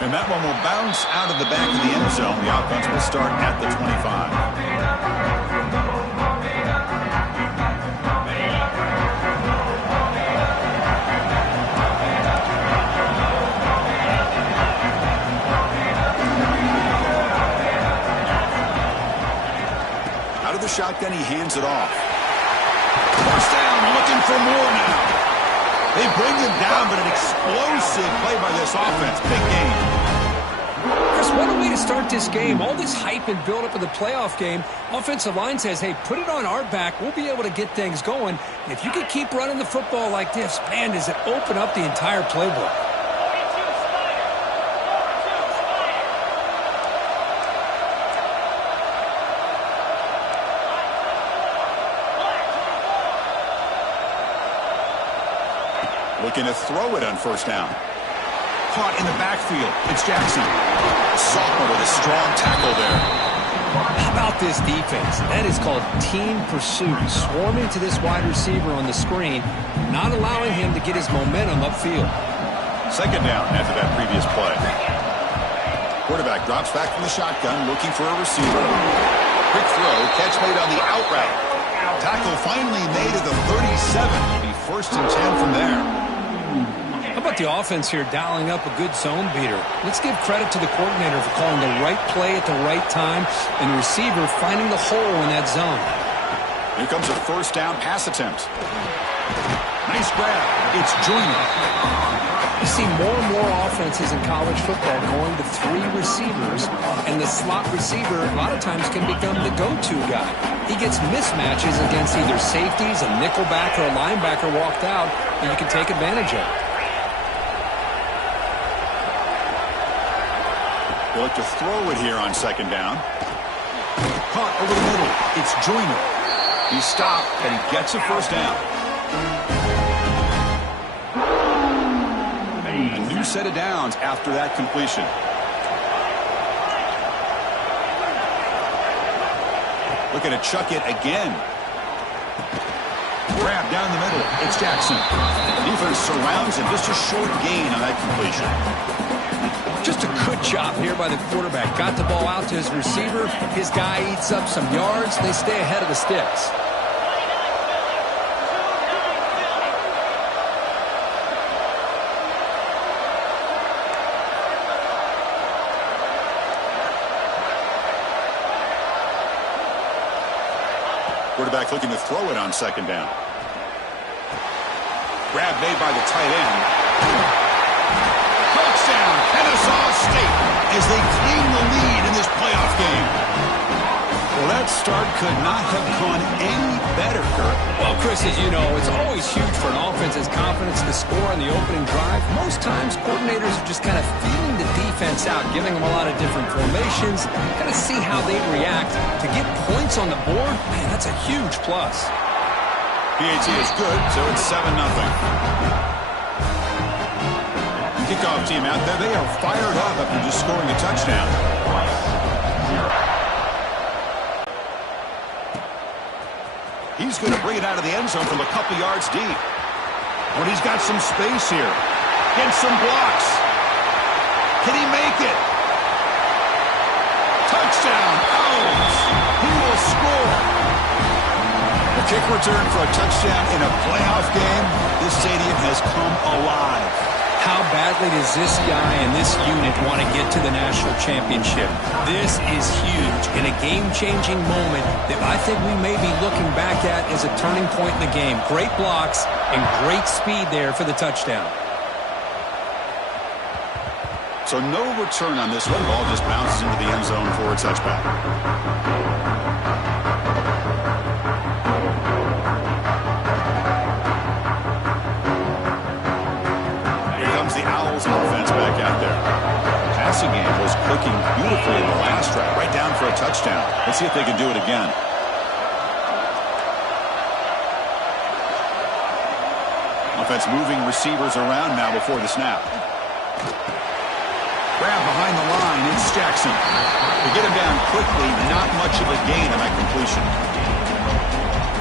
And that one will bounce out of the back of the end zone. The offense will start at the 25. Out of the shotgun, he hands it off. First down, looking for more now. They bring him down, but an explosive play by this offense. Big game. Chris, what a way to start this game. All this hype and build-up of the playoff game. Offensive line says, hey, put it on our back. We'll be able to get things going. And if you can keep running the football like this, man, does it open up the entire playbook. Looking to throw it on first down. Caught in the backfield. It's Jackson. Sophomore with a strong tackle there. How about this defense? That is called team pursuit. Swarming to this wide receiver on the screen, not allowing him to get his momentum upfield. Second down after that previous play. Quarterback drops back from the shotgun, looking for a receiver. Quick throw, catch made on the out route. Tackle finally made at the 37. It'll be first and 10 from there. How about the offense here dialing up a good zone beater? Let's give credit to the coordinator for calling the right play at the right time and the receiver finding the hole in that zone. Here comes a first down pass attempt. Nice grab. It's Joyner. You see more and more offenses in college football going to three receivers, and the slot receiver a lot of times can become the go-to guy. He gets mismatches against either safeties, a nickelback, or a linebacker walked out, and you can take advantage of it. They look to throw it here on second down. Caught over the middle. It's Joyner. He stopped, and he gets a first down. A new set of downs after that completion. Looking to chuck it again. Grab down the middle. It's Jackson. Defense surrounds him. Just a short gain on that completion. Just a good job here by the quarterback. Got the ball out to his receiver. His guy eats up some yards. They stay ahead of the sticks. Quarterback looking to throw it on second down. Grab made by the tight end. Touchdown, Kennesaw State, as they claim the lead in this playoff game. Well, that start could not have gone any better, Kurt. Well, Chris, as you know, it's always huge for an offense's confidence to score on the opening drive. Most times, coordinators are just kind of feeling the defense out, giving them a lot of different formations, kind of see how they react. To get points on the board, man, that's a huge plus. PAT is good, so it's 7-0. Kickoff team out there, they are fired up after just scoring a touchdown. He's going to bring it out of the end zone from a couple yards deep. But he's got some space here. Gets some blocks. Can he make it? Touchdown. Owls. He will score. A kick return for a touchdown in a playoff game. This stadium has come alive. How badly does this guy and this unit want to get to the national championship? This is huge and a game-changing moment that I think we may be looking back at as a turning point in the game. Great blocks and great speed there for the touchdown. So no return on this one. Ball just bounces into the end zone for a touchback. The Owls offense back out there. Passing game was clicking beautifully in the last drive, right down for a touchdown. Let's see if they can do it again. Offense moving receivers around now before the snap. Grab behind the line, it's Jackson. To get him down quickly, not much of a gain on that completion.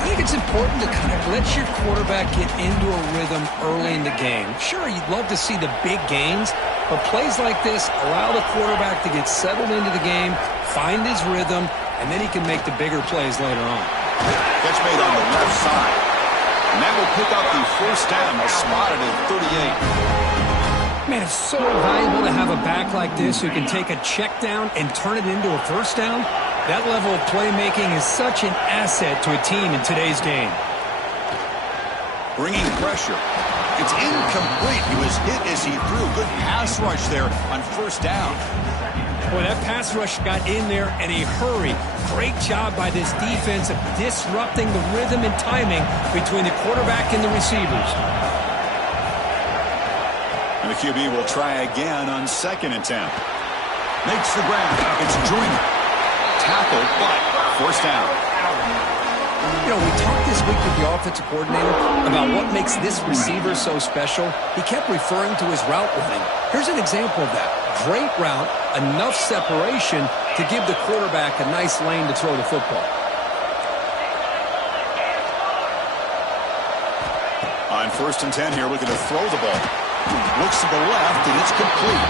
I think think it's important to kind of let your quarterback get into a rhythm early in the game. Sure, you'd love to see the big gains, but plays like this allow the quarterback to get settled into the game, find his rhythm, and then he can make the bigger plays later on. Catch made on the left side. And that will pick up the first down. They'll spot it at 38. Man, it's so valuable to have a back like this who can take a check down and turn it into a first down. That level of playmaking is such an asset to a team in today's game. Bringing pressure. It's incomplete. He was hit as he threw. Good pass rush there on first down. Boy, that pass rush got in there in a hurry. Great job by this defense of disrupting the rhythm and timing between the quarterback and the receivers. And the QB will try again on second and 10. Makes the grab. It's Joyner. Tackle, but first down. You know, we talked this week with the offensive coordinator about what makes this receiver so special. He kept referring to his route running. Here's an example of that. Great route, enough separation to give the quarterback a nice lane to throw the football. On first and 10 here, looking to throw the ball. Looks to the left, and it's complete.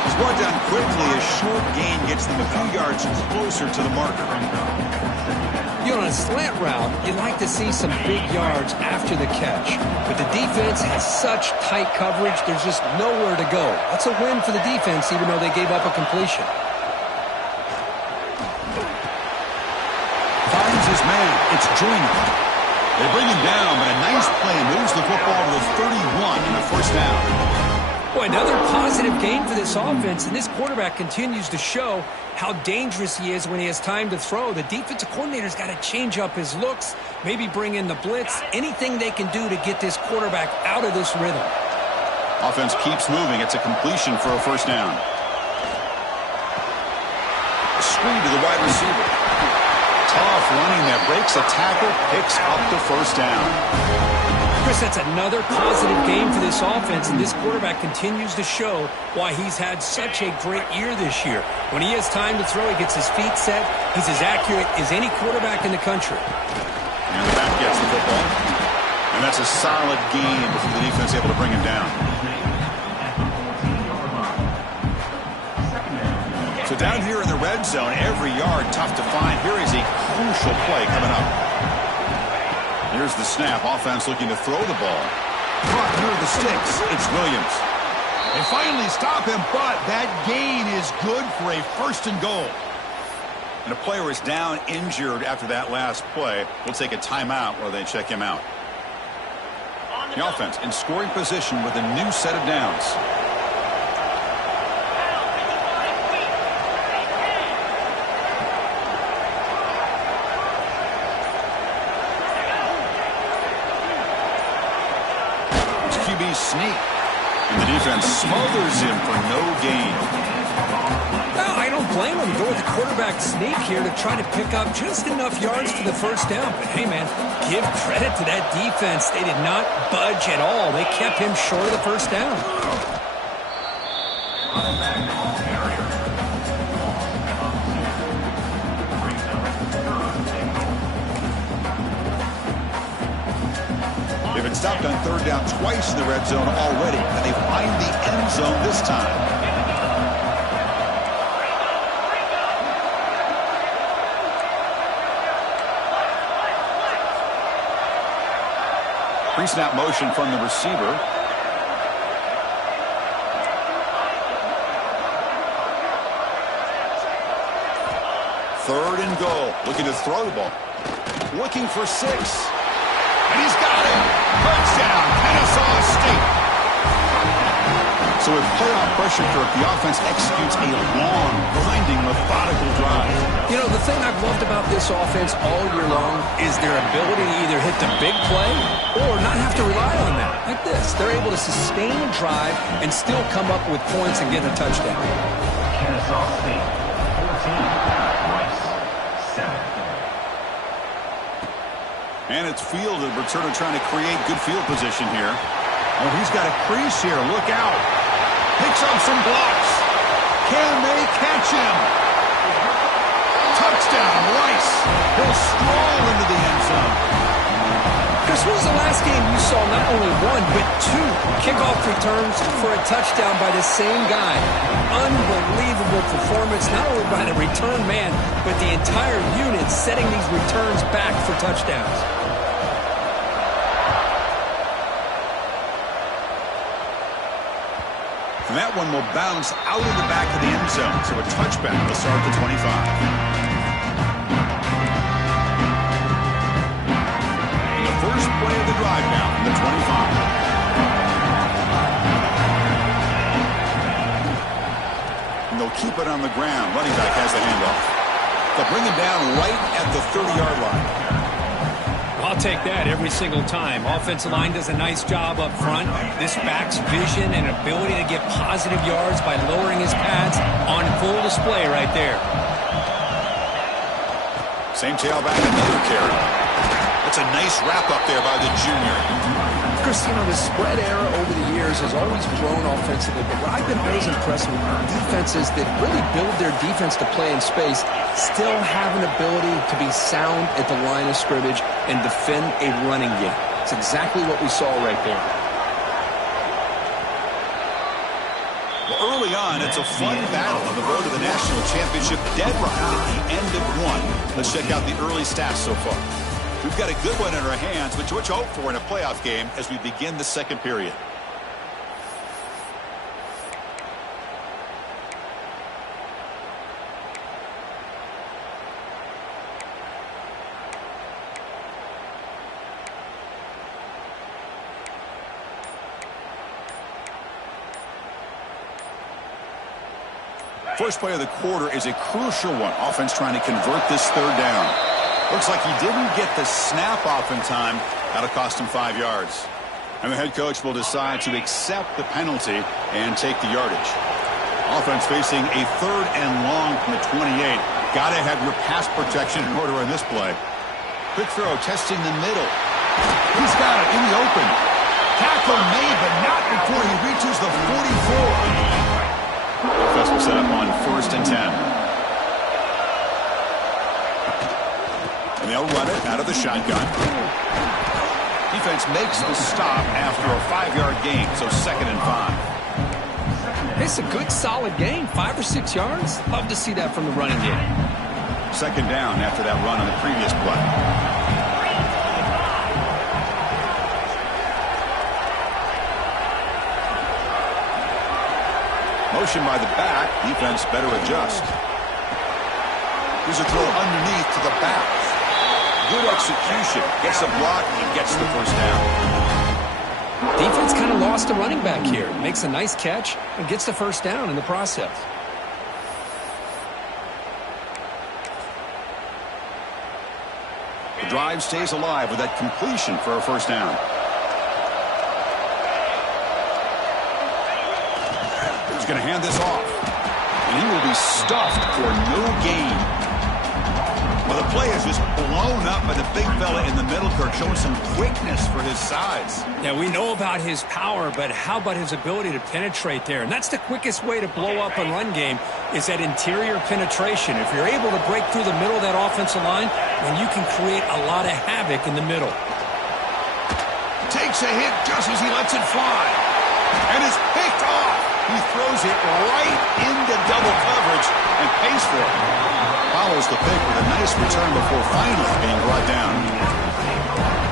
He's brought down quickly. A short gain gets them a few yards closer to the marker. You know, on a slant route, you like to see some big yards after the catch. But the defense has such tight coverage, there's just nowhere to go. That's a win for the defense, even though they gave up a completion. Finds his man. It's Joyner. They bring him down, but a nice play moves the football to the 31 and a first down. Boy, another positive game for this offense, and this quarterback continues to show how dangerous he is when he has time to throw. The defensive coordinator's got to change up his looks, maybe bring in the blitz, anything they can do to get this quarterback out of this rhythm. Offense keeps moving. It's a completion for a first down. A screen to the wide receiver. Tough running that breaks a tackle, picks up the first down. Chris, that's another positive game for this offense, and this quarterback continues to show why he's had such a great year this year. When he has time to throw, he gets his feet set. He's as accurate as any quarterback in the country. And the back gets the football. And that's a solid game before the defense able to bring him down. So down here in the red zone, every yard tough to find. Here is a crucial play coming up. Here's the snap. Offense looking to throw the ball. Caught near the sticks. It's Williams. They finally stop him, but that gain is good for a first and goal. And a player is down injured after that last play. We'll take a timeout while they check him out. The offense in scoring position with a new set of downs. QB sneak. And the defense smothers him for no gain. Well, I don't blame him going with the quarterback sneak here to try to pick up just enough yards for the first down. But hey, man, give credit to that defense. They did not budge at all. They kept him short of the first down. They've been stopped on third down twice in the red zone already, and they find the end zone this time. Pre-snap motion from the receiver. Third and goal. Looking to throw the ball. Looking for 6. And he's got it. Touchdown, Kennesaw State. So with playoff pressure, Kirk, the offense executes a long, grinding, methodical drive. You know, the thing I've loved about this offense all year long is their ability to either hit the big play or not have to rely on that. Like this, they're able to sustain a drive and still come up with points and get a touchdown. Kennesaw State, 14, Rice, 7. And it's Field, the returner, trying to create good field position here. Oh, he's got a crease here. Look out. Picks up some blocks. Can they catch him? Touchdown, Rice. He'll stroll into the end zone. Chris, when was the last game you saw not only one, but two kickoff returns for a touchdown by the same guy? Unbelievable performance, not only by the return man, but the entire unit setting these returns back for touchdowns. And that one will bounce out of the back of the end zone, so a touchback will start at the 25. And the first play of the drive now from the 25. And they'll keep it on the ground. Running back has the handoff. They'll bring him down right at the 30-yard line. I'll take that every single time. Offensive line does a nice job up front. This back's vision and ability to get positive yards by lowering his pads on full display right there. Same tailback, another carry. That's a nice wrap up there by the junior. Chris, you know, the spread era over the years has always grown offensively, but what I've been always impressed with defenses that really build their defense to play in space still have an ability to be sound at the line of scrimmage and defend a running game. It's exactly what we saw right there. Well, early on, it's a fun battle on the road to the national championship, dead right at the end of one. Let's check out the early stats so far. We've got a good one in our hands, which we hope for in a playoff game as we begin the second period. First play of the quarter is a crucial one. Offense trying to convert this third down. Looks like he didn't get the snap off in time. That'll cost him 5 yards. And the head coach will decide to accept the penalty and take the yardage. Offense facing a third and long from the 28. Got to have your pass protection in order on this play. Quick throw, testing the middle. He's got it in the open. Tackle made, but not before he reaches the 44. Offense will set up on 1st and 10. And they'll run it out of the shotgun. Defense makes the stop after a 5-yard gain, so 2nd and 5. It's a good, solid game. 5 or 6 yards. Love to see that from the running game. 2nd down after that run on the previous play. Motion by the back. Defense better adjust. Here's a throw underneath to the back. Good execution. Gets a block and gets the first down. Defense kind of lost a running back here. Makes a nice catch and gets the first down in the process. The drive stays alive with that completion for a first down. He's going to hand this off. And he will be stuffed for no gain. Well, the play is just blown up by the big fella in the middle, Kirk, showing some quickness for his size. Yeah, we know about his power, but how about his ability to penetrate there? And that's the quickest way to blow up a run game is that interior penetration. If you're able to break through the middle of that offensive line, then you can create a lot of havoc in the middle. Takes a hit just as he lets it fly. And is picked off. He throws it right into double coverage and pays for it. Follows the pick with a nice return before finally being brought down.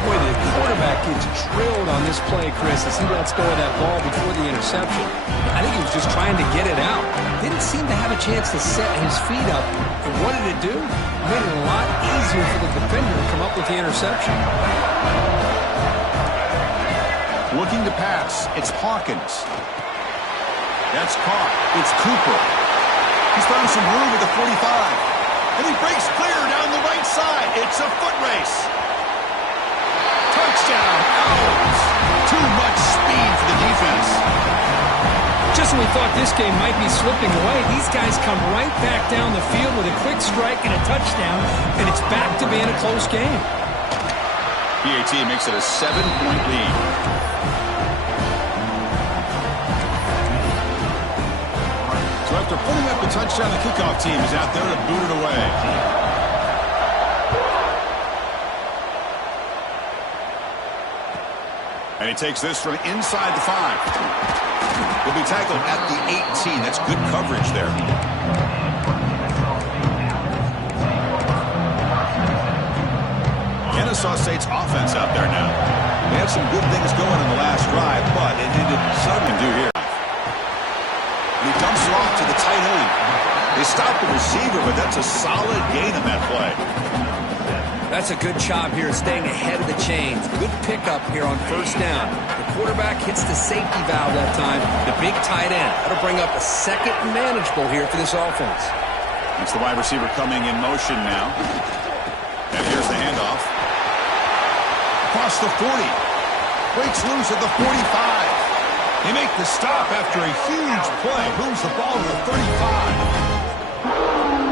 Boy, the quarterback gets drilled on this play, Chris, as he lets go of that ball before the interception. I think he was just trying to get it out. Didn't seem to have a chance to set his feet up. And what did it do? Made it a lot easier for the defender to come up with the interception. Looking to pass. It's Hawkins. That's caught. It's Cooper. He's found some room at the 45. And he breaks clear down the right side. It's a foot race. Touchdown, Owls. Too much speed for the defense. Just when we thought this game might be slipping away, these guys come right back down the field with a quick strike and a touchdown, and it's back to being a close game. PAT makes it a 7-point lead. So after putting up the touchdown, the kickoff team is out there to boot it away. And he takes this from inside the 5. He'll be tackled at the 18. That's good coverage there. Kennesaw State's offense out there now. They had some good things going in the last drive, but it ended sudden do here. And he dumps it off to the tight end. They stopped the receiver, but that's a solid gain in that play. That's a good job here staying ahead of the chains. Good pickup here on first down. The quarterback hits the safety valve that time. The big tight end. That'll bring up a second and manageable here for this offense. It's the wide receiver coming in motion now. And here's the handoff. Across the 40. Breaks loose at the 45. They make the stop after a huge play. Moves the ball to the 35.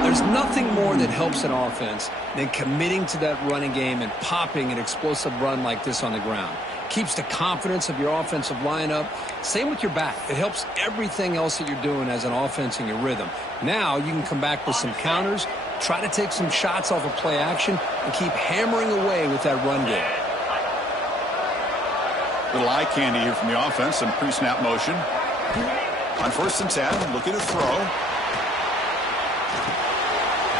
There's nothing more that helps an offense than committing to that running game and popping an explosive run like this on the ground. Keeps the confidence of your offensive lineup. Same with your back. It helps everything else that you're doing as an offense in your rhythm. Now you can come back with some counters, try to take some shots off of play action, and keep hammering away with that run game. Little eye candy here from the offense. Some pre-snap motion. On 1st and 10, looking to throw.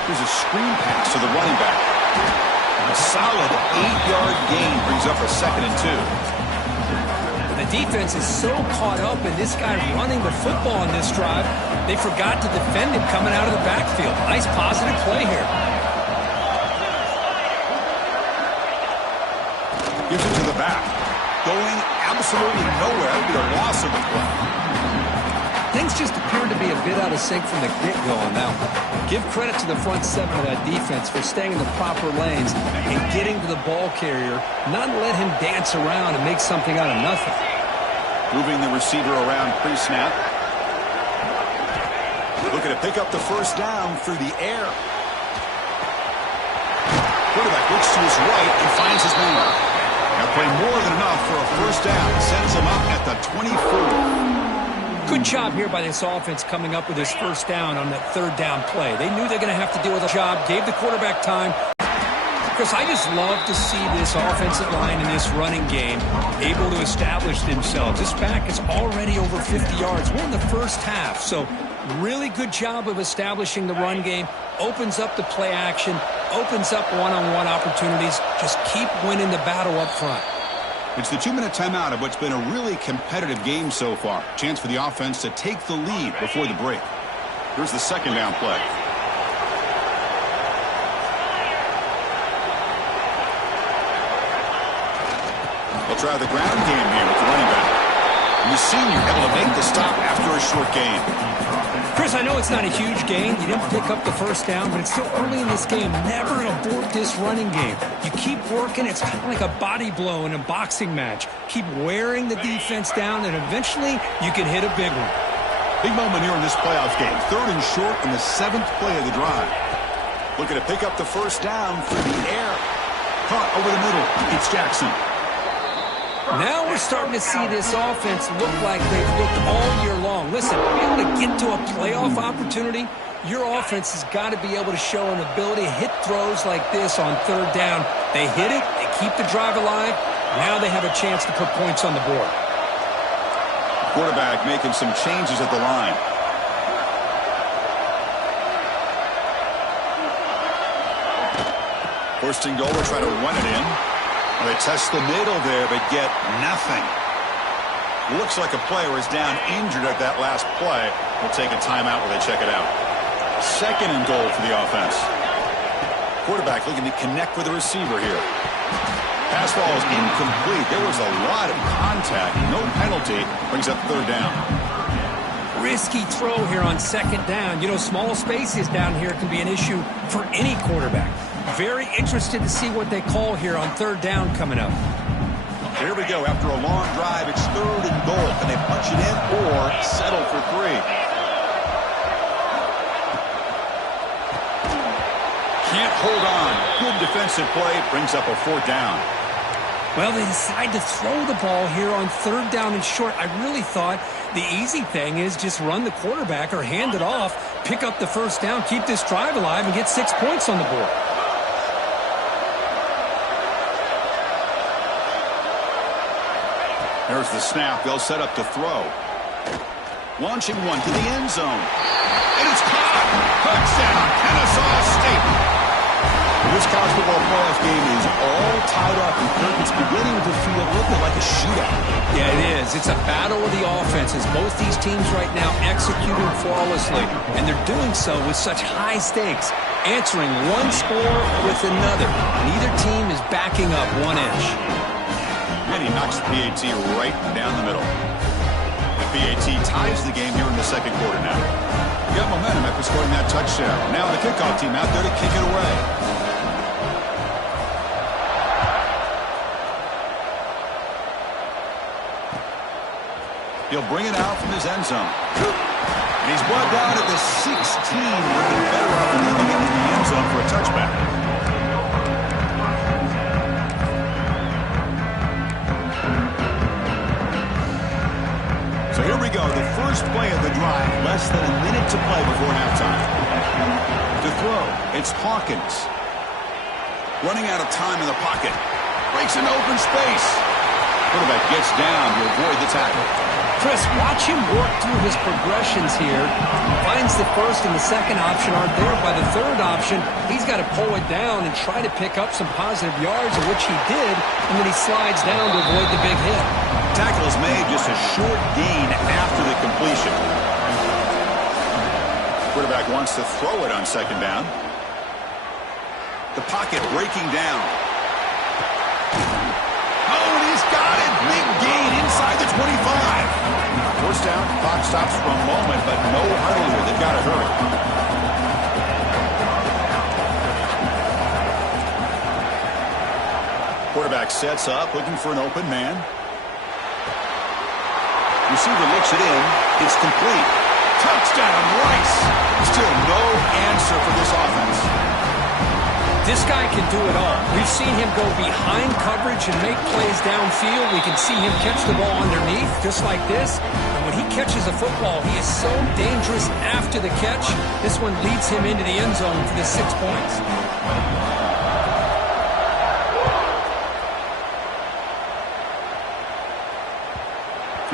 Here's a screen pass to the running back. A solid 8-yard gain brings up a 2nd and 2. The defense is so caught up in this guy running the football on this drive, they forgot to defend him coming out of the backfield. Nice positive play here. Gives it to the back. Going absolutely nowhere. That would be a loss of the play. Things just appeared to be a bit out of sync from the get-go on that one. Give credit to the front 7 of that defense for staying in the proper lanes and getting to the ball carrier, not let him dance around and make something out of nothing. Moving the receiver around pre-snap. Looking to pick up the first down through the air. Quarterback looks to his right and finds his man. Now play more than enough for a first down. Sends him up at the 24. Good job here by this offense coming up with his first down on that 3rd down play. They knew they're going to have to deal with a job, gave the quarterback time. Chris, I just love to see this offensive line in this running game able to establish themselves. This back is already over 50 yards. We're in the first half, so really good job of establishing the run game. Opens up the play action, opens up one-on-one opportunities. Just keep winning the battle up front. It's the 2-minute timeout of what's been a really competitive game so far. Chance for the offense to take the lead before the break. Here's the 2nd down play. They'll try the ground game here with the running back. And the senior able to make the stop after a short gain. Chris, I know it's not a huge gain. You didn't pick up the first down, but it's still early in this game. Never abort this running game. You keep working. It's kind of like a body blow in a boxing match. Keep wearing the defense down, and eventually you can hit a big one. Big moment here in this playoff game. 3rd and short in the 7th play of the drive. Looking to pick up the first down through the air. Caught over the middle. It's Jackson. Now we're starting to see this offense look like they've looked all year long. Listen, to be able to get to a playoff opportunity, your offense has got to be able to show an ability to hit throws like this on 3rd down. They hit it, they keep the drive alive. Now they have a chance to put points on the board. Quarterback making some changes at the line. First and goal, we'll try to run it in. They test the middle there, but get nothing. Looks like a player is down injured at that last play. We'll take a timeout while they check it out. 2nd and goal for the offense. Quarterback looking to connect with the receiver here. Pass ball is incomplete. There was a lot of contact. No penalty. Brings up 3rd down. Risky throw here on 2nd down. You know, small spaces down here can be an issue for any quarterback. Very interested to see what they call here on 3rd down coming up. Here we go. After a long drive, it's 3rd and goal. Can they punch it in or settle for 3? Can't hold on. Good defensive play. Brings up a 4th down. Well, they decide to throw the ball here on 3rd down and short. I really thought the easy thing is just run the quarterback or hand it off, pick up the first down, keep this drive alive, and get 6 points on the board. There's the snap. They'll set up to throw. Launching one to the end zone. And it's caught. Touchdown, Kennesaw State. This college football playoff game is all tied up. It's beginning to feel a little bit like a shootout. Yeah, it is. It's a battle of the offenses. Both these teams right now executing flawlessly, and they're doing so with such high stakes, answering one score with another. Neither team is backing up 1 inch. And he knocks the PAT right down the middle. The PAT ties the game here in the second quarter now. Got momentum after scoring that touchdown. Now the kickoff team out there to kick it away. He'll bring it out from his end zone. And he's brought down at the 16. Looking better off than leaving it in the end zone for a touchback. So here we go. The first play of the drive. Less than a minute to play before halftime. To throw, it's Hawkins. Running out of time in the pocket. Breaks an open space. Quarterback gets down to avoid the tackle. Chris, watch him work through his progressions here. Finds the first and the second option aren't there. By the third option, he's got to pull it down and try to pick up some positive yards, which he did, and then he slides down to avoid the big hit. Tackle is made, just a short gain after the completion. Quarterback wants to throw it on second down. The pocket breaking down. Oh, and he's got it. Big gain inside the 25. First down, clock stops for a moment, but no huddle here. They've got to hurry. Quarterback sets up, looking for an open man. Receiver looks it in. It's complete. Touchdown, Rice. Still no answer for this offense. This guy can do it all. We've seen him go behind coverage and make plays downfield. We can see him catch the ball underneath, just like this. And when he catches a football, he is so dangerous after the catch. This one leads him into the end zone for the 6 points.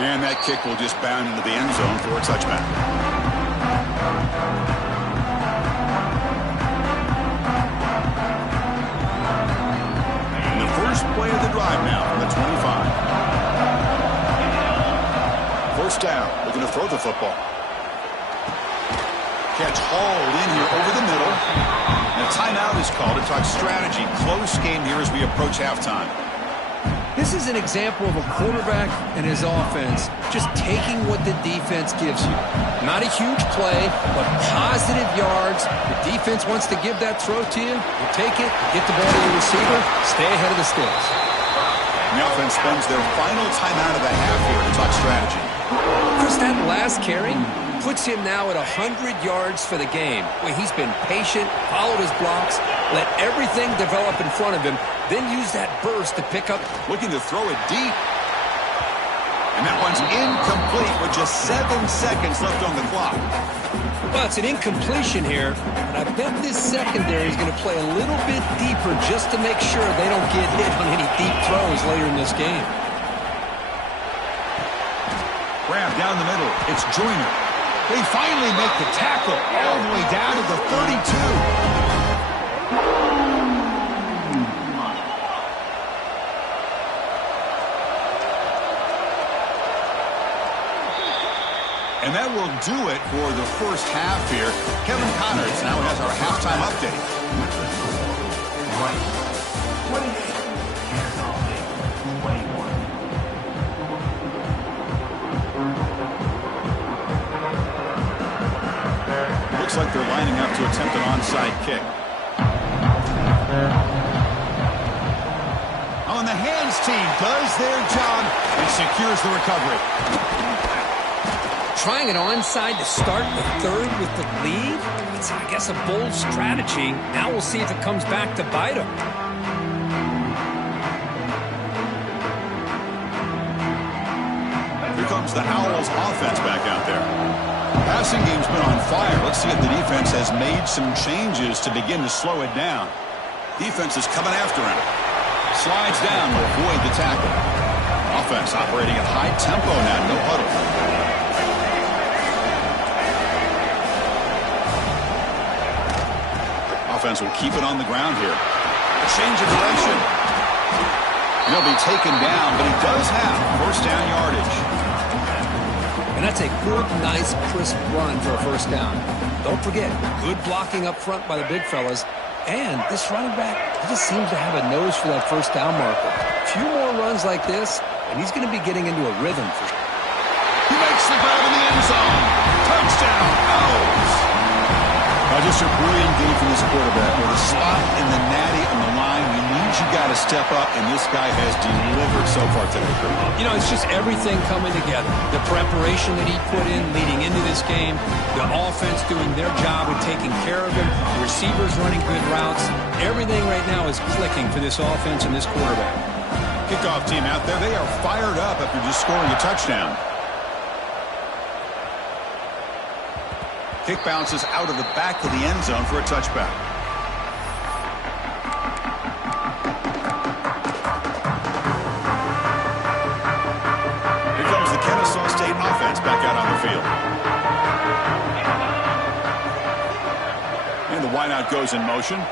And that kick will just bound into the end zone for a touchback. And the first play of the drive now from the 25. First down, looking to throw the football. Catch hauled in here over the middle. And a timeout is called to talk strategy. Close game here as we approach halftime. This is an example of a quarterback and his offense just taking what the defense gives you. Not a huge play, but positive yards. The defense wants to give that throw to you. You take it, get the ball to your receiver, stay ahead of the sticks. The offense spends their final timeout of the half here to talk strategy. Chris, that last carry puts him now at 100 yards for the game. Where he's been patient, followed his blocks, let everything develop in front of him, then use that burst to pick up. Looking to throw it deep. And that one's incomplete with just 7 seconds left on the clock. Well, it's an incompletion here, but I bet this secondary is going to play a little bit deeper just to make sure they don't get hit on any deep throws later in this game. Grab down the middle. It's Joyner. They finally make the tackle all the way down to the 32. And that will do it for the first half here. Kevin Connors now has our halftime update. Rice, 28. Kennesaw State, 21. Looks like they're lining up to attempt an onside kick. On the hands team does their job and secures the recovery. Trying an onside to start the third with the lead? It's, I guess, a bold strategy. Now we'll see if it comes back to bite them. Here comes the Owls offense back out there. Passing game's been on fire. Let's see if the defense has made some changes to begin to slow it down. Defense is coming after him. Slides down to avoid the tackle. offense operating at high tempo now. No huddle. Offense will keep it on the ground here. A change of direction. He'll be taken down, but he does have first down yardage. And that's a good, nice, crisp run for a first down. Don't forget, good blocking up front by the big fellas. And this running back, he just seems to have a nose for that first down marker. A few more runs like this, and he's going to be getting into a rhythm for sure. He makes the grab in the end zone. Touchdown, Owls. Just a brilliant game from this quarterback. With a spot in the natty on the line, we need you got to step up, and this guy has delivered so far today. You know, it's just everything coming together. The preparation that he put in leading into this game, the offense doing their job of taking care of him, the receivers running good routes. Everything right now is clicking for this offense and this quarterback. Kickoff team out there, they are fired up after just scoring a touchdown. Kick bounces out of the back of the end zone for a touchback. Here comes the Kennesaw State offense back out on the field. And the wideout goes in motion.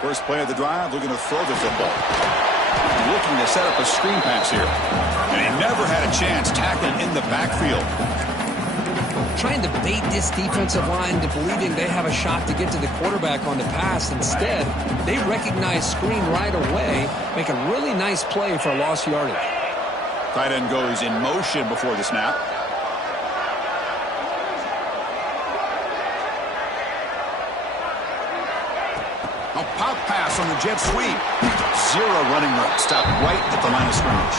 First play of the drive, looking to throw the football. Looking to set up a screen pass here. And he never had a chance tackling in the backfield. Trying to bait this defensive line into believing they have a shot to get to the quarterback on the pass. Instead, they recognize screen right away, make a really nice play for a lost yardage. Tight end goes in motion before the snap. A pop pass on the jet sweep. Zero running route. Stopped right at the line of scrimmage.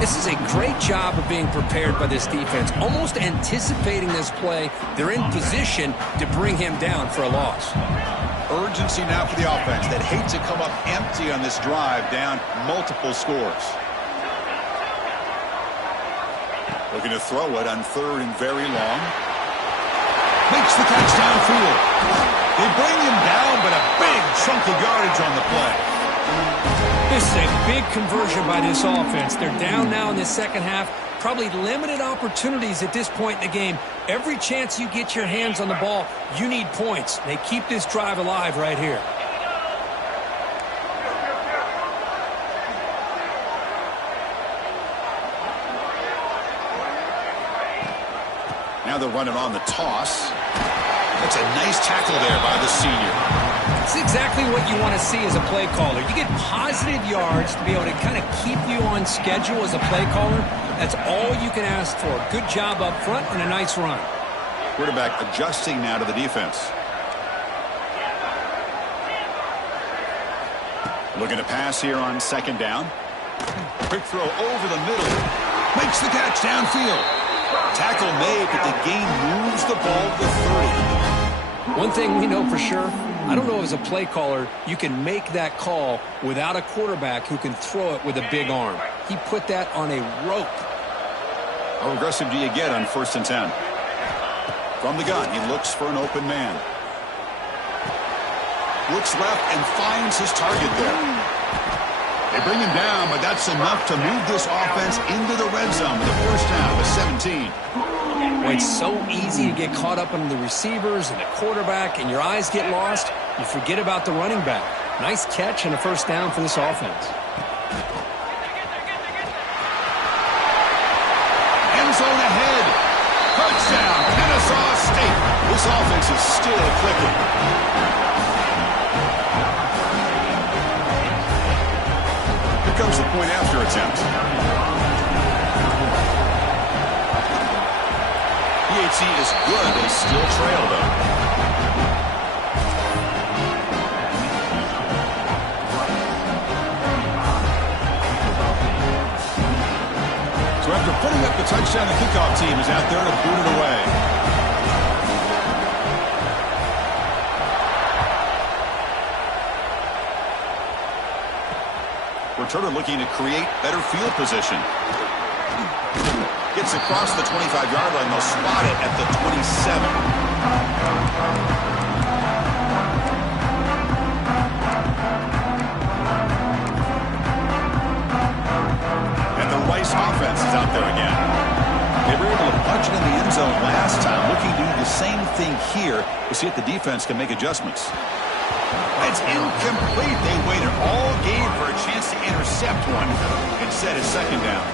This is a great job of being prepared by this defense, almost anticipating this play. They're in position to bring him down for a loss. Urgency now for the offense that hate to come up empty on this drive, down multiple scores. Looking to throw it on third and very long. Makes the catch downfield. They bring him down, but a big chunk of yardage on the play. This is a big conversion by this offense. They're down now in the second half. Probably limited opportunities at this point in the game. Every chance you get your hands on the ball, you need points. They keep this drive alive right here. Now they're running on the toss. That's a nice tackle there by the senior. It's exactly what you want to see as a play caller. You get positive yards to be able to kind of keep you on schedule as a play caller. That's all you can ask for. Good job up front and a nice run. Quarterback adjusting now to the defense. Looking to pass here on second down. Quick throw over the middle. Makes the catch downfield. Tackle made, but the game moves the ball to 30. One thing we know for sure, I don't know as a play caller, you can make that call without a quarterback who can throw it with a big arm. He put that on a rope. How aggressive do you get on 1st and 10? From the gun, he looks for an open man. Looks left and finds his target there. They bring him down, but that's enough to move this offense into the red zone with a first down of 17. Well, it's so easy to get caught up in the receivers and the quarterback, and your eyes get lost. You forget about the running back. Nice catch and a first down for this offense. End zone ahead. Touchdown, Kennesaw State. This offense is still clicking. Here comes the point after attempt. PHC is good. They still trail, though. So after putting up the touchdown, the kickoff team is out there to boot it away. Returner looking to create better field position. Gets across the 25-yard line. They'll spot it at the 27. this time, looking to do the same thing here to see if the defense can make adjustments. It's incomplete. They waited all game for a chance to intercept one. Instead, it's second down.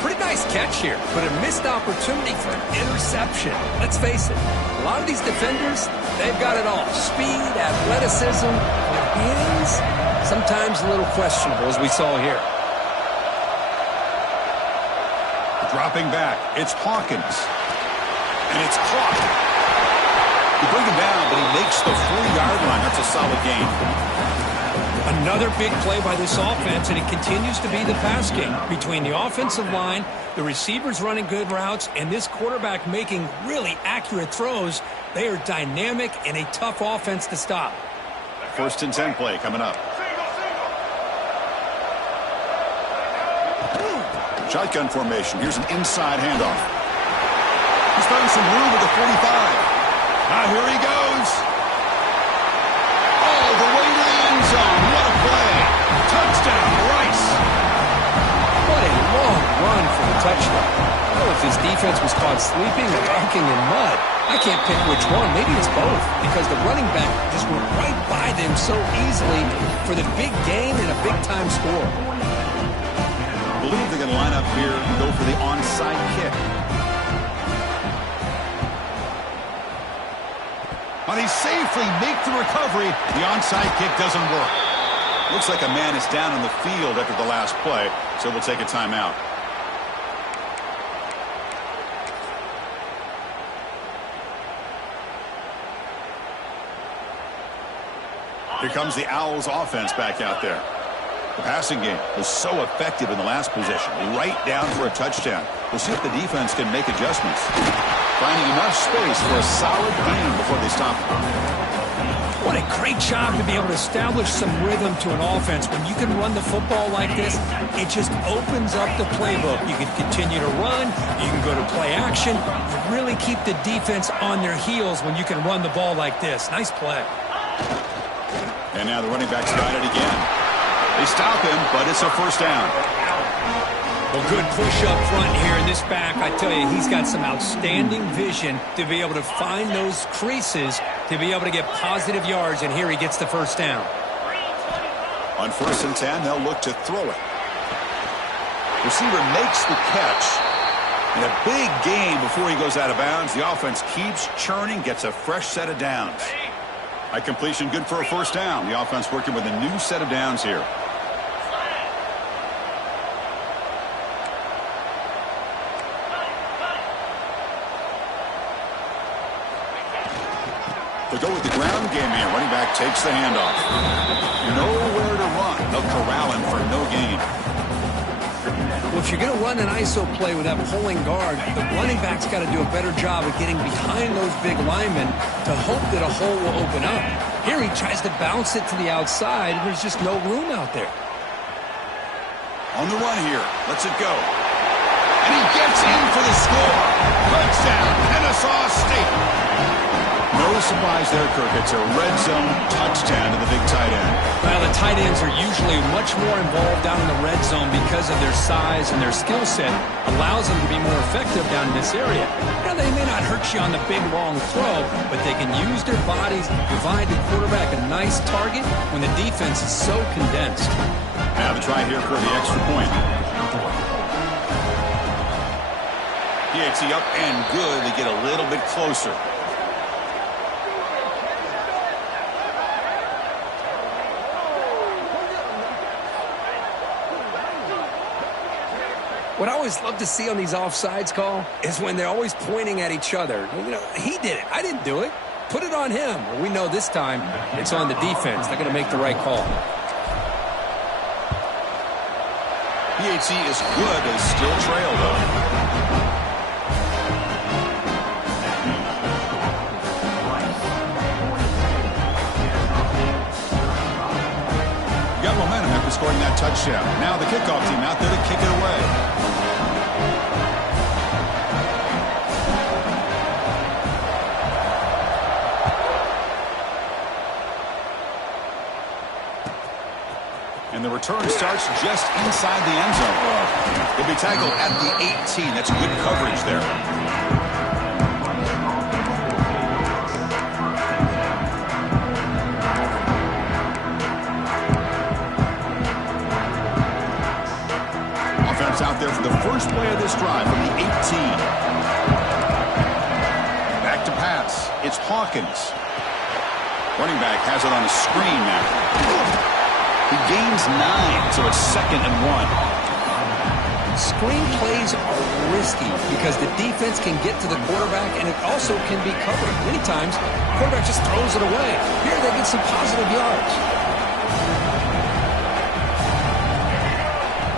Pretty nice catch here, but a missed opportunity for an interception. Let's face it, a lot of these defenders, they've got it all. Speed, athleticism, their hands, sometimes a little questionable, as we saw here. Dropping back, it's Hawkins. And it's caught. You bring him down, but he makes the 4-yard line. That's a solid gain. Another big play by this offense, and it continues to be the pass game. Between the offensive line, the receivers running good routes, and this quarterback making really accurate throws, they are dynamic and a tough offense to stop. 1st and 10 play coming up. Shotgun formation. Here's an inside handoff. He's finding some room with the 45. Now here he goes. All the way to the end zone. What a play. Touchdown, Rice. What a long run for the touchdown. I don't know if his defense was caught sleeping or walking in mud. I can't pick which one. Maybe it's both, because the running back just went right by them so easily for the big gain and a big-time score. I believe they're going to line up here and go for the onside kick. But he safely makes the recovery. The onside kick doesn't work. Looks like a man is down in the field after the last play, so we'll take a timeout. Here comes the Owls offense back out there. The passing game was so effective in the last possession, right down for a touchdown. We'll see if the defense can make adjustments. Finding enough space for a solid gain before they stop it. What a great job to be able to establish some rhythm to an offense. When you can run the football like this, it just opens up the playbook. You can continue to run. You can go to play action. You really keep the defense on their heels when you can run the ball like this. Nice play. And now the running back's got it again. They stop him, but it's a first down. Well, good push up front here in this back. I tell you, he's got some outstanding vision to be able to find those creases, to be able to get positive yards, and here he gets the first down. On 1st and 10, they'll look to throw it. Receiver makes the catch. And a big gain before he goes out of bounds. The offense keeps churning, gets a fresh set of downs. High completion, good for a first down. The offense working with a new set of downs here. They go with the ground game here. Running back takes the handoff. Nowhere to run. They'll corral him for no gain. Well, if you're going to run an ISO play with that pulling guard, the running back's got to do a better job of getting behind those big linemen to hope that a hole will open up. Here he tries to bounce it to the outside, and there's just no room out there. On the run here. Lets it go. And he gets in for the score. Touchdown, Kennesaw State. No surprise there, Kirk. It's a red zone touchdown to the big tight end. Well, the tight ends are usually much more involved down in the red zone because of their size and their skill set. Allows them to be more effective down in this area. Now, they may not hurt you on the big, long throw, but they can use their bodies to provide the quarterback a nice target when the defense is so condensed. Now the try here for the extra point. PAT up and good. They get a little bit closer. What I always love to see on these offsides call is when they're always pointing at each other. You know, he did it. I didn't do it. Put it on him. Well, we know this time it's on the defense. They're going to make the right call. PAT is good. They still trail, though. Got momentum after scoring that touchdown. Now the kickoff team out there to kick it away. And the return starts just inside the end zone. They'll be tackled at the 18. That's good coverage there. It's Hawkins. Running back has it on a screen now. He gains 9, so it's 2nd and 1. Screen plays are risky because the defense can get to the quarterback, and it also can be covered. Many times, the quarterback just throws it away. Here they get some positive yards.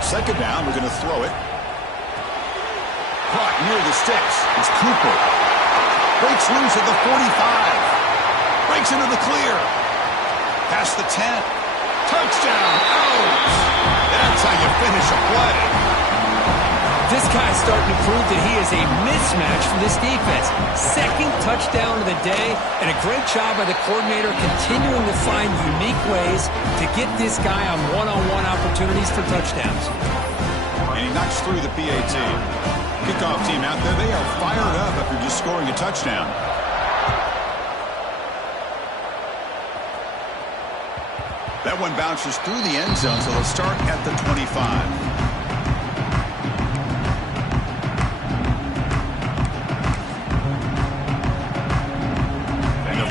2nd down, we're going to throw it. Caught near the sticks. It's Cooper. Breaks loose at the 45. Breaks into the clear. Past the 10. Touchdown. Out. That's how you finish a play. This guy's starting to prove that he is a mismatch for this defense. 2nd touchdown of the day, and a great job by the coordinator continuing to find unique ways to get this guy on one-on-one opportunities for touchdowns. And he knocks through the PAT. Kickoff team out there, they are fired up after just scoring a touchdown. That one bounces through the end zone, so they'll start at the 25.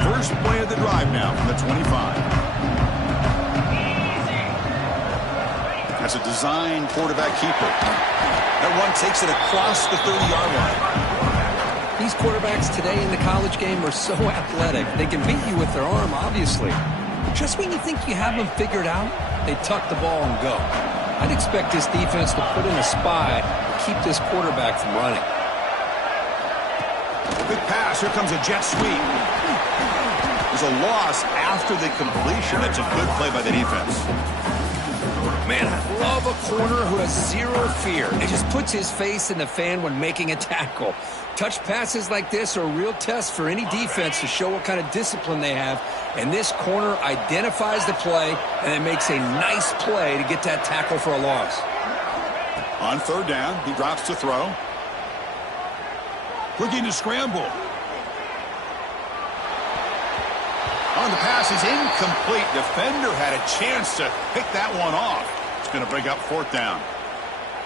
First play of the drive now from the 25. That's a design quarterback keeper. That one takes it across the 30-yard line. These quarterbacks today in the college game are so athletic. They can beat you with their arm, obviously. But just when you think you have them figured out, they tuck the ball and go. I'd expect this defense to put in a spy to keep this quarterback from running. Big pass. Here comes a jet sweep. There's a loss after the completion. That's a good play by the defense. Man, I love a corner who has zero fear. He just puts his face in the fan when making a tackle. Touch passes like this are a real test for any defense to show what kind of discipline they have. And this corner identifies the play, and it makes a nice play to get that tackle for a loss. On 3rd down, he drops to throw. Looking to scramble. On the pass is incomplete. Defender had a chance to pick that one off. It's going to bring up 4th down.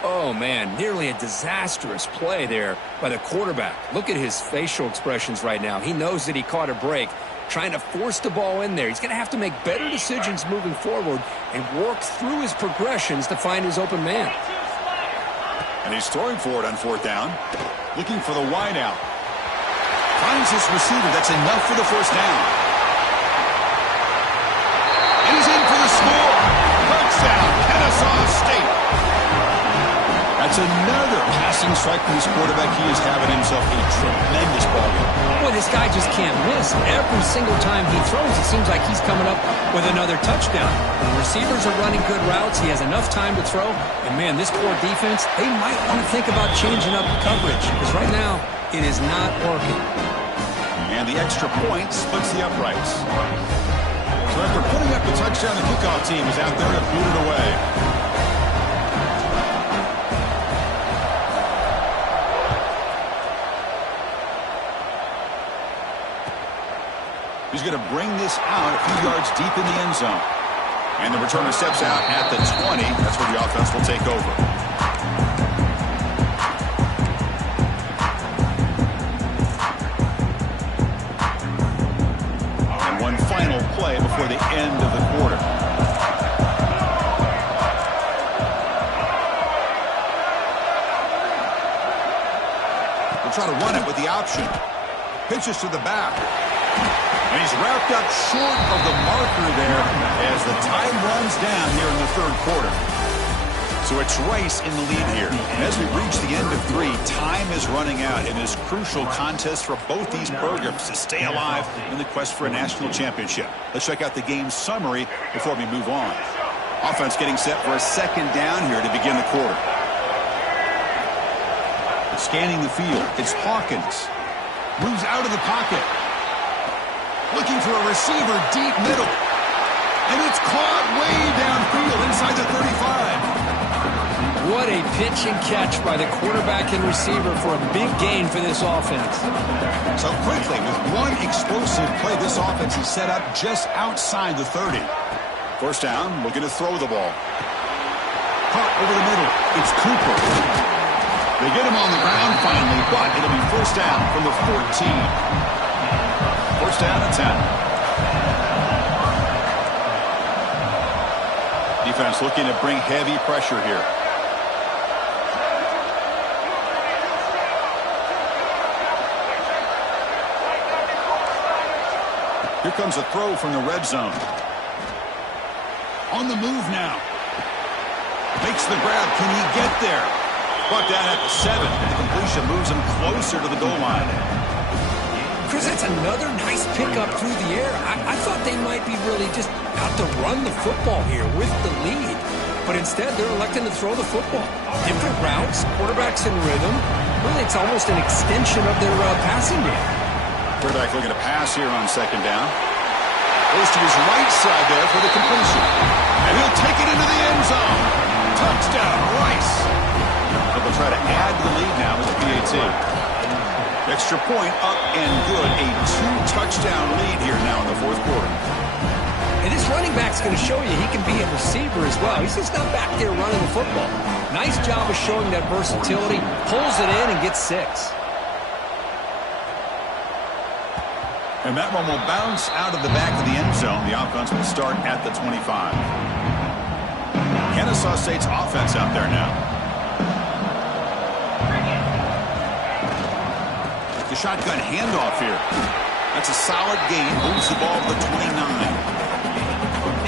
Oh, man, nearly a disastrous play there by the quarterback. Look at his facial expressions right now. He knows that he caught a break, trying to force the ball in there. He's going to have to make better decisions moving forward and work through his progressions to find his open man. And he's throwing for it on 4th down. Looking for the wide out. Finds his receiver. That's enough for the 1st down. And he's in for the score. Touchdown, Kennesaw State. That's another passing strike for this quarterback. He is having himself a tremendous ball game. Boy, this guy just can't miss. Every single time he throws, it seems like he's coming up with another touchdown. The receivers are running good routes. He has enough time to throw. And, man, this poor defense, they might want to think about changing up coverage. Because right now, it is not working. And the extra point splits the uprights. So after putting up the touchdown, the kickoff team is out there to boot it away. He's going to bring this out a few yards deep in the end zone. And the returner steps out at the 20. That's where the offense will take over. Final play before the end of the quarter. We'll try to run it with the option. Pitches to the back. And he's wrapped up short of the marker there as the time runs down here in the 3rd quarter. So it's Rice in the lead here. And as we reach the end of 3, time is running out in this crucial contest for both these programs to stay alive in the quest for a national championship. Let's check out the game summary before we move on. Offense getting set for a 2nd down here to begin the quarter. Scanning the field, it's Hawkins. Moves out of the pocket. Looking for a receiver deep middle. And it's caught way downfield inside the 35. What a pitch and catch by the quarterback and receiver for a big gain for this offense. So quickly, with one explosive play, this offense is set up just outside the 30. 1st down, looking to throw the ball. Caught over the middle. It's Cooper. They get him on the ground finally, but it'll be 1st down from the 14. First down and 10. Defense looking to bring heavy pressure here. Here comes a throw from the red zone. On the move now. Makes the grab. Can he get there? Brought down at the 7. The completion moves him closer to the goal line. Chris, that's another nice pickup through the air. I thought they might be really just out to run the football here with the lead. But instead, they're electing to throw the football. Different routes, quarterbacks in rhythm. Really, it's almost an extension of their passing game. Quarterback looking to pass here on second down. Goes to his right side there for the completion. And he'll take it into the end zone. Touchdown, Rice. They'll try to add to the lead now with the PAT. Extra point up and good. A 2-touchdown lead here now in the fourth quarter. And this running back's going to show you he can be a receiver as well. He's just not back there running the football. Nice job of showing that versatility. Pulls it in and gets 6. And that one will bounce out of the back of the end zone. The offense will start at the 25. Kennesaw State's offense out there now. The shotgun handoff here. That's a solid gain. Moves the ball to the 29.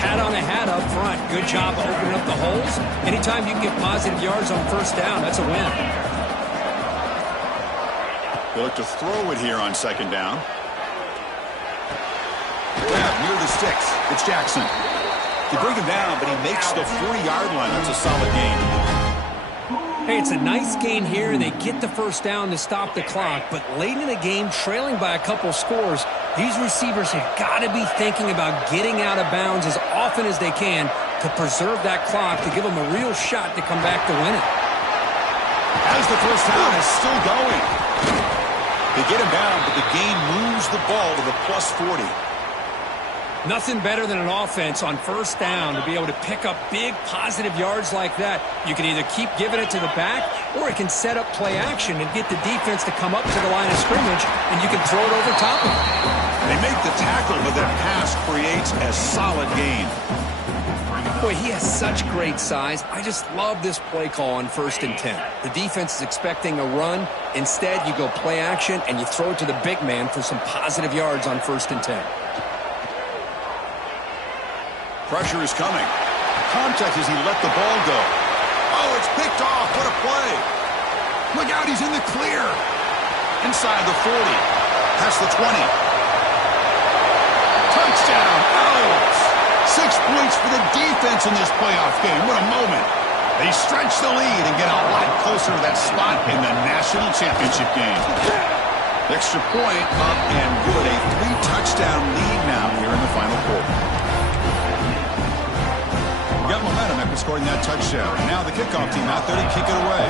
Hat on a hat up front. Good job opening up the holes. Anytime you can get positive yards on first down, that's a win. They look to throw it here on second down. Grab near the sticks. It's Jackson. They bring him down, but he makes the 40-yard line. That's a solid gain. Hey, it's a nice gain here. They get the first down to stop the clock, but late in the game, trailing by a couple scores, these receivers have got to be thinking about getting out of bounds as often as they can to preserve that clock, to give them a real shot to come back to win it. As the first down is still going. They get him down, but the gain moves the ball to the plus 40. Nothing better than an offense on first down to be able to pick up big positive yards like that. You can either keep giving it to the back, or it can set up play action and get the defense to come up to the line of scrimmage, and you can throw it over top of it. They make the tackle, but that pass creates a solid gain. Boy, he has such great size. I just love this play call on 1st and 10. The defense is expecting a run. Instead, you go play action, and you throw it to the big man for some positive yards on 1st and 10. Pressure is coming. Contact as he let the ball go. Oh, it's picked off. What a play. Look out, he's in the clear. Inside the 40. Past the 20. Touchdown, Owls. 6 points for the defense in this playoff game. What a moment. They stretch the lead and get a lot closer to that spot in the national championship game. Extra point up and good. A 3-touchdown lead now here in the final quarter. Got momentum after scoring that touchdown. Now the kickoff team out there to kick it away.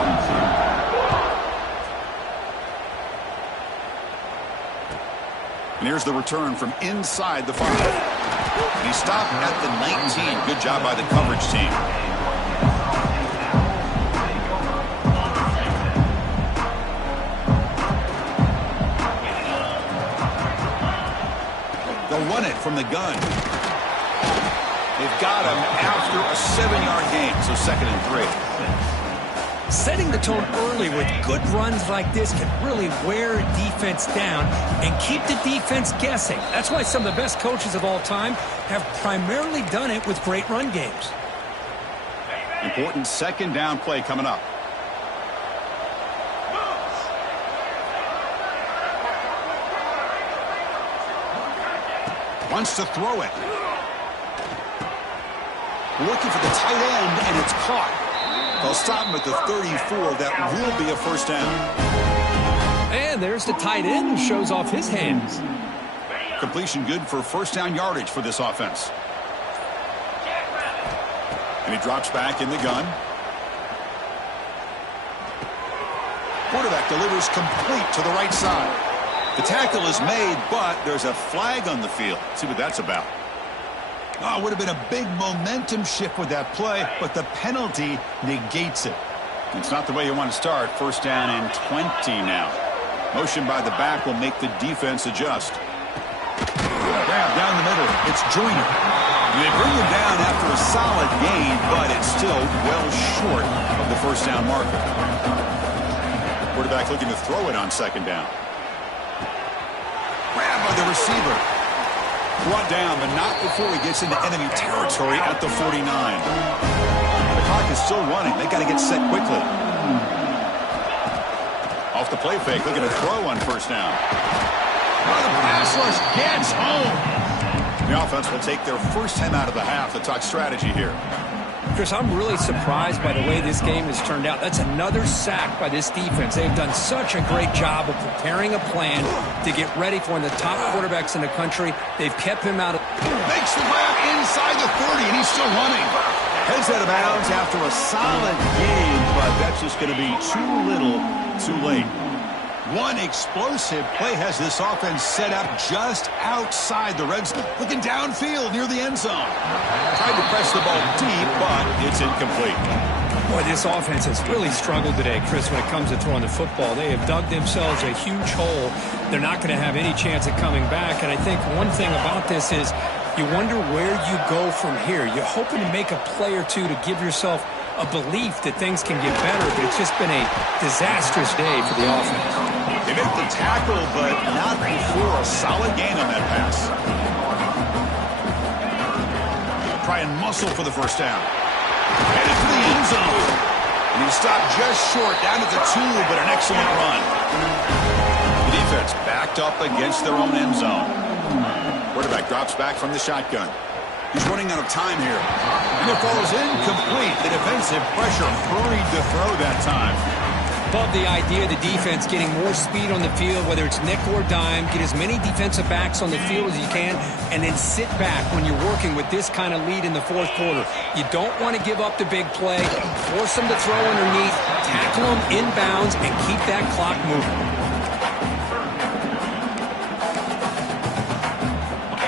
And here's the return from inside the 5. And he stopped at the 19. Good job by the coverage team. They'll run it from the gun. They've got him after a 7-yard gain, so 2nd and 3. Setting the tone early with good runs like this can really wear a defense down and keep the defense guessing. That's why some of the best coaches of all time have primarily done it with great run games. Important 2nd down play coming up. Wants to throw it. Looking for the tight end, and it's caught. They'll stop him at the 34. That will be a first down. And there's the tight end who shows off his hands. Completion good for first down yardage for this offense. And he drops back in the gun. Quarterback delivers complete to the right side. The tackle is made, but there's a flag on the field. Let's see what that's about. Oh, it would have been a big momentum shift with that play, but the penalty negates it. It's not the way you want to start. First down and 20 now. Motion by the back will make the defense adjust. Grab down the middle. It's Joyner. They bring him down after a solid gain, but it's still well short of the first down marker. Quarterback looking to throw it on second down. Grab by the receiver. Brought down, but not before he gets into enemy territory at the 49. The clock is still running. They got to get set quickly. Off the play fake, looking to throw on first down. Oh, the pass rush gets home. The offense will take their first 10 out of the half to talk strategy here. Chris, I'm really surprised by the way this game has turned out. That's another sack by this defense. They've done such a great job of preparing a plan to get ready for one of the top quarterbacks in the country. They've kept him out of... Makes the grab inside the 30, and he's still running. Heads out of bounds after a solid game, but that's just going to be too little, too late. One explosive play has this offense set up just outside the red zone. Looking downfield near the end zone. Tried to press the ball deep, but it's incomplete. Boy, this offense has really struggled today, Chris, when it comes to throwing the football. They have dug themselves a huge hole. They're not going to have any chance at coming back. And I think one thing about this is you wonder where you go from here. You're hoping to make a play or two to give yourself a belief that things can get better, but it's just been a disastrous day for the offense. They make the tackle, but not before a solid gain on that pass. Try and muscle for the first down. Headed for the end zone. And he stopped just short, down at the 2, but an excellent run. The defense backed up against their own end zone. Quarterback drops back from the shotgun. He's running out of time here. And the throw is incomplete. The defensive pressure hurried to throw that time. Above the idea of the defense getting more speed on the field, whether it's nickel or dime, get as many defensive backs on the field as you can, and then sit back when you're working with this kind of lead in the fourth quarter. You don't want to give up the big play. Force them to throw underneath, tackle them inbounds, and keep that clock moving.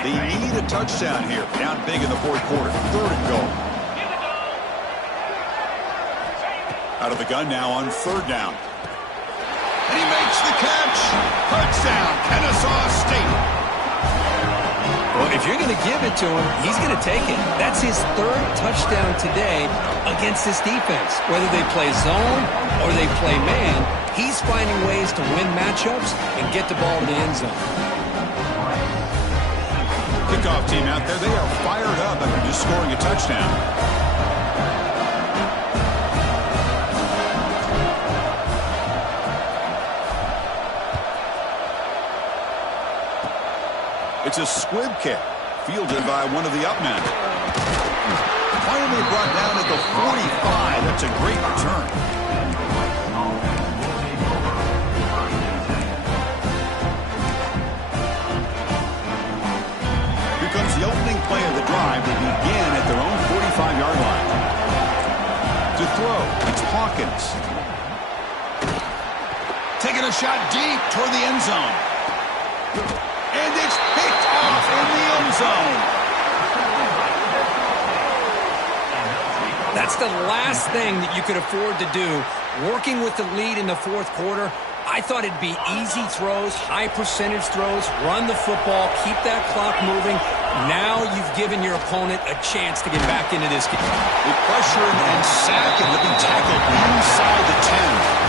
They need a touchdown here. Down big in the fourth quarter. Third and goal. Out of the gun now on third down. And he makes the catch. Touchdown, Kennesaw State. Well, if you're going to give it to him, he's going to take it. That's his third touchdown today against this defense. Whether they play zone or they play man, he's finding ways to win matchups and get the ball to the end zone. Kickoff team out there, they are fired up after just scoring a touchdown. It's a squib kick, fielded by one of the up men. Finally brought down at the 45. That's a great return. Here comes the opening play of the drive. They begin at their own 45-yard line. To throw, it's Hawkins. Taking a shot deep toward the end zone. And it's picked off in the end zone. That's the last thing that you could afford to do. Working with the lead in the fourth quarter, I thought it'd be easy throws, high percentage throws, run the football, keep that clock moving. Now you've given your opponent a chance to get back into this game. They pressure him and sack him. They'll be tackled inside the 10.